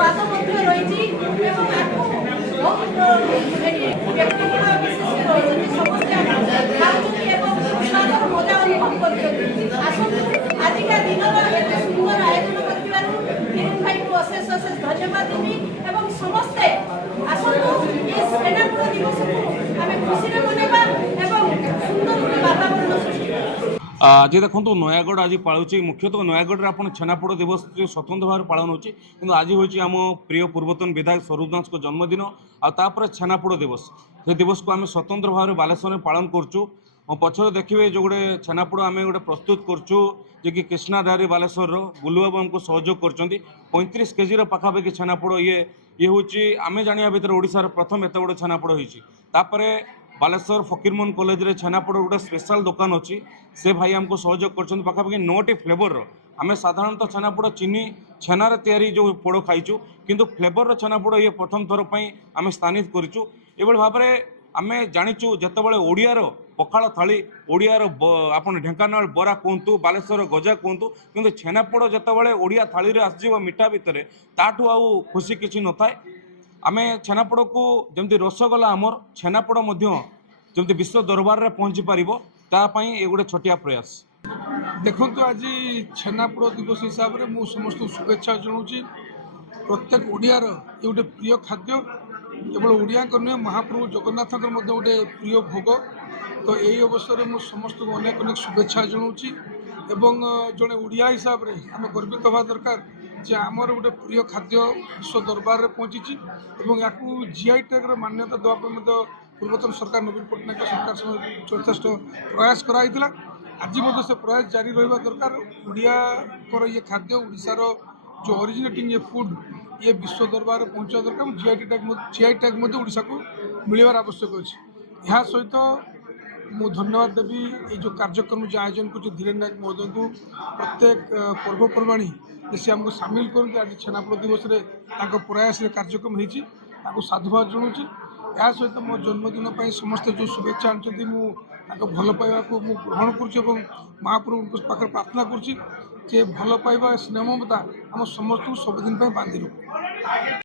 स्वाद रही स्वाद मजा अनुभव आजिका दिन सुंदर आयोजन अशेष अशेष धन्यवाद देवी समस्ते आसतु ये छेनापोड़ दिवस को आम खुशी मनवा सुंदर वातावरण सृष्टि। आज देखो नयागढ़ आज पालुचे मुख्यतः नयागढ़ आप छेनापोड़ दिवस स्वतंत्र भाव पालन होची किंतु आज होची आम प्रिय पूर्वतन विधायक स्वरूप दास को जन्मदिन आपर छेनापोड़ दिवस से दिवस को आम स्वतंत्र भाव बालेश्वर में पालन करूँ पछर देखिए जो गोटे छेनापोड़ आम गोटे प्रस्तुत करूँ जे कि कृष्णा डायरी बालेश्वर बुलुबाबू आमको सहयोग कर 35 केजी पाखापाखि छेनापोड़ ये हूँ आम जाना भितर ओडिशार प्रथम एत बड़ छेनापोड़ होपर बालेश्वर फकीरमोहन कॉलेज रे छेनापोड़ गोटे स्पेशल दुकान अच्छी से भाई आमको सहयोग कर पाखापाखि 9टी फ्लेवर आम साधारणतः छेनापोड़ चीनी छेनार तैयारी जो पोड़ खाइचु किंतु फ्लेवर छेनापोड़ ये प्रथम थर पर आम स्थानित करूँ ये भाव में आम जाचु जितेबाला ओडियार पखाड़ थाली ओडियार आप ढेंकानाल बरा कहतु बालेश्वर गजा कहतु किंतु छेनापोड़ जितेबाला ओडिया थाली रे आसजिव मिठा भितर ताठू आउ खुशी किसी न थाए आम छेनापोड़ को जमी रसगोला आमर छेनापोड़ जमी विश्व दरबार में पहुँची पार ये गोटे छोटिया प्रयास। देखो आज छेनापोड़ दिवस हिसाब से मुझे समस्त शुभेच्छा जनाऊँगी प्रत्येक ओडियार ये गोटे प्रिय खाद्य केवल ओडिया नुहे महाप्रभु जगन्नाथ गोटे प्रिय भोग तो यही अवसर में मुझे समस्त को अनेक अनेक शुभेच्छा जनाऊँगी एवं जड़े ओडिया हिसाब से आम गर्वित हवा दरकार जे आमर गोटे प्रिय खाद्य विश्व दरबार में पहुँची या जीआई टैग मान्यता देवाई पूर्वतन सरकार नवीन पट्टनायक सरकार यथेष्ट प्रयास कराइला आज से प्रयास जारी रहा दरकार ओडिया ये खाद्य ओडिशार जो ओरिजिनेटिंग ये फूड ये विश्व दरबार में पहुँचा दरकार जीआई टैग ओडिशा को मिलवार आवश्यक अच्छे यह सहित मु धन्यवाद देवी ये जो कार्यक्रम जो आयोजन कर धीरेन्द्र नायक महोदय को प्रत्येक पर्वपर्वाणी से आमको सामिल करते आज छेनापोड़ दिवस प्रयास कार्यक्रम होती साधुवाद जनाऊँगी या सहित मो जन्मदिन पर समस्ते जो शुभेच्छा आनी मुझे भल पाइबा को मु ग्रहण कर महाप्रभु पाखे प्रार्थना कर भल पाइबा स्नेह ममता आम समस्त सबुदिन बांधि रखू।